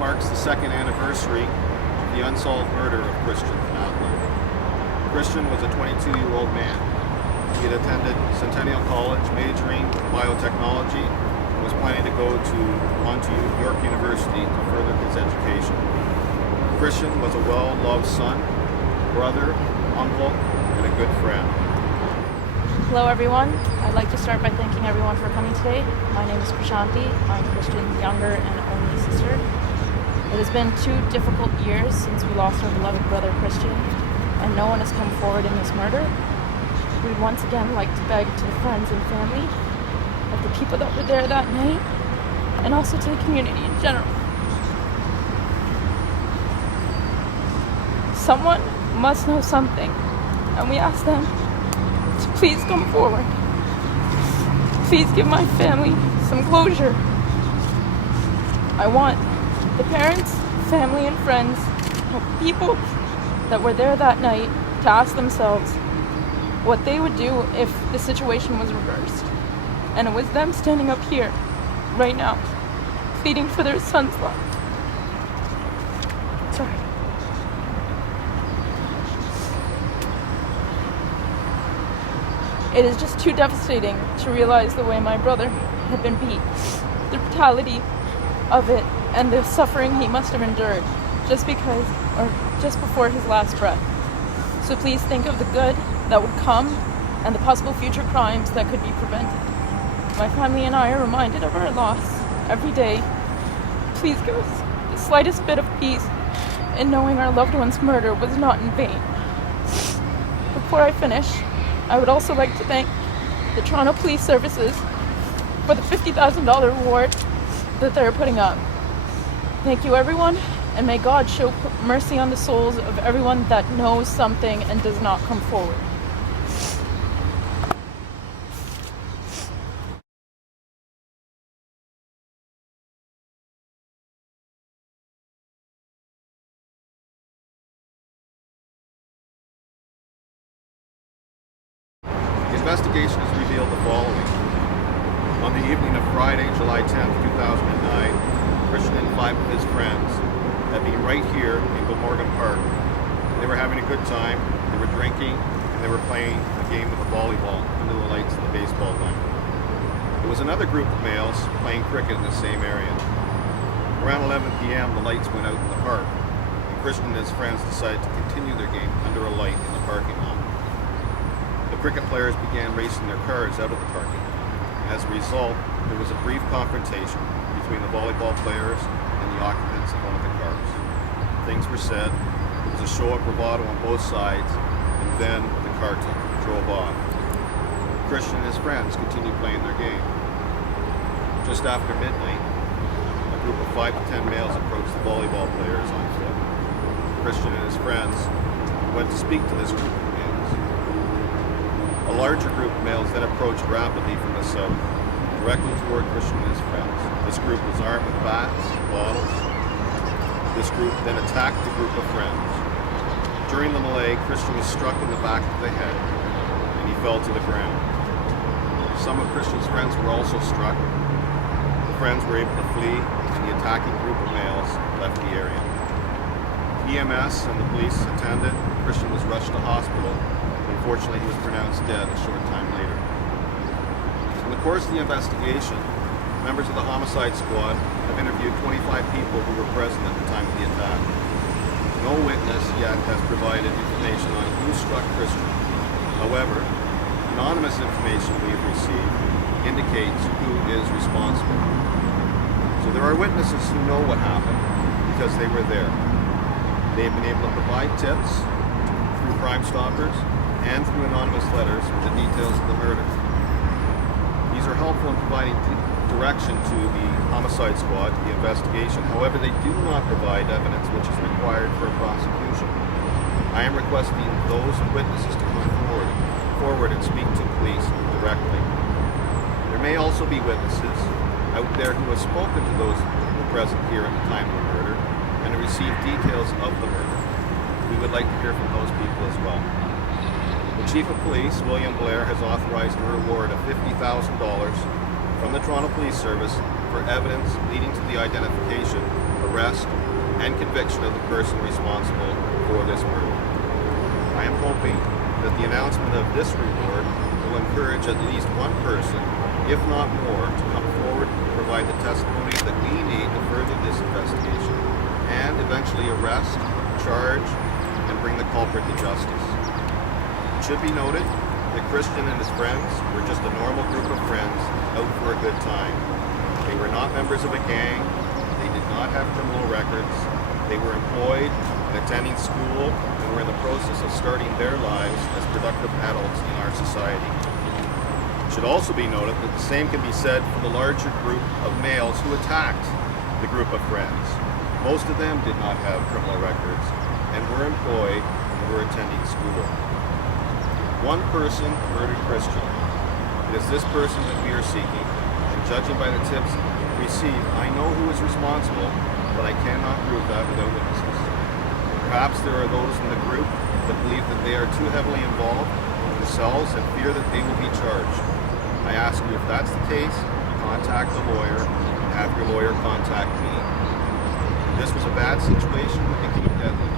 marks the second anniversary of the unsolved murder of Kristian Thanapalan. Kristian was a 22-year-old man. He had attended Centennial College, majoring in biotechnology, and was planning to go onto York University to further his education. Kristian was a well-loved son, brother, uncle, and a good friend. Hello everyone. I'd like to start by thanking everyone for coming today. My name is Krishanthi. I'm Kristian's younger and only sister. It has been 2 difficult years since we lost our beloved brother Kristian, and no one has come forward in this murder. We'd once again like to beg to the friends and family of the people that were there that night, and also to the community in general. Someone must know something, and we ask them to please come forward. Please give my family some closure. I want the parents, family, and friends of people that were there that night to ask themselves what they would do if the situation was reversed. And it was them standing up here, right now, pleading for their son's life. Sorry. It is just too devastating to realize the way my brother had been beat, the brutality of it, and the suffering he must have endured just before his last breath. So please think of the good that would come and the possible future crimes that could be prevented. My family and I are reminded of our loss every day. Please give us the slightest bit of peace in knowing our loved one's murder was not in vain. Before I finish, I would also like to thank the Toronto Police Services for the $50,000 reward that they're putting up. Thank you everyone, and may God show mercy on the souls of everyone that knows something and does not come forward. The investigation has revealed the following. On the evening of Friday, July 10th, 2009, Kristian and 5 of his friends had been right here in Glamorgan Park. They were having a good time, they were drinking, and they were playing a game of volleyball under the lights of the baseball diamond. There was another group of males playing cricket in the same area. Around 11 p.m. the lights went out in the park, and Kristian and his friends decided to continue their game under a light in the parking lot. The cricket players began racing their cars out of the parking lot. As a result, there was a brief confrontation between the volleyball players and the occupants of one of the cars. Things were said, there was a show of bravado on both sides, and then the car drove off. Kristian and his friends continued playing their game. Just after midnight, a group of 5 to 10 males approached the volleyball players on foot. Kristian and his friends went to speak to this group of males. A larger group of males then approached rapidly from the south, directly toward Kristian and his friends. This group was armed with bats and bottles. This group then attacked the group of friends. During the melee, Kristian was struck in the back of the head, and he fell to the ground. Some of Kristian's friends were also struck. The friends were able to flee, and the attacking group of males left the area. EMS and the police attended. Kristian was rushed to hospital. Unfortunately, he was pronounced dead a short time later. In the course of the investigation, members of the Homicide Squad have interviewed 25 people who were present at the time of the attack. No witness yet has provided information on who struck Kristian. However, anonymous information we have received indicates who is responsible. So there are witnesses who know what happened because they were there. They have been able to provide tips through Crime Stoppers and through anonymous letters with the details of the murder. These are helpful in providing direction to the Homicide Squad, the investigation. However, they do not provide evidence which is required for a prosecution. I am requesting those witnesses to come forward and speak to police directly. There may also be witnesses out there who have spoken to those who were present here at the time of the murder and have received details of the murder. We would like to hear from those people as well. The Chief of Police, William Blair, has authorized a reward of $50,000 from the Toronto Police Service for evidence leading to the identification of arrest and conviction of the person responsible for this murder. I am hoping that the announcement of this reward will encourage at least one person, if not more, to come forward and provide the testimony that we need to further this investigation and eventually arrest, charge, and bring the culprit to justice. It should be noted that Kristian and his friends were just a normal group of friends out for a good time. They were not members of a gang, they did not have criminal records, they were employed and attending school and were in the process of starting their lives as productive adults in our society. It should also be noted that the same can be said for the larger group of males who attacked the group of friends. Most of them did not have criminal records and were employed and were attending school. One person murdered Kristian. It is this person that we are seeking, and judging by the tips received, I know who is responsible, but I cannot prove that without witnesses. Perhaps there are those in the group that believe that they are too heavily involved themselves and fear that they will be charged. I ask you, if that's the case, contact the lawyer and have your lawyer contact me. This was a bad situation. It became deadly.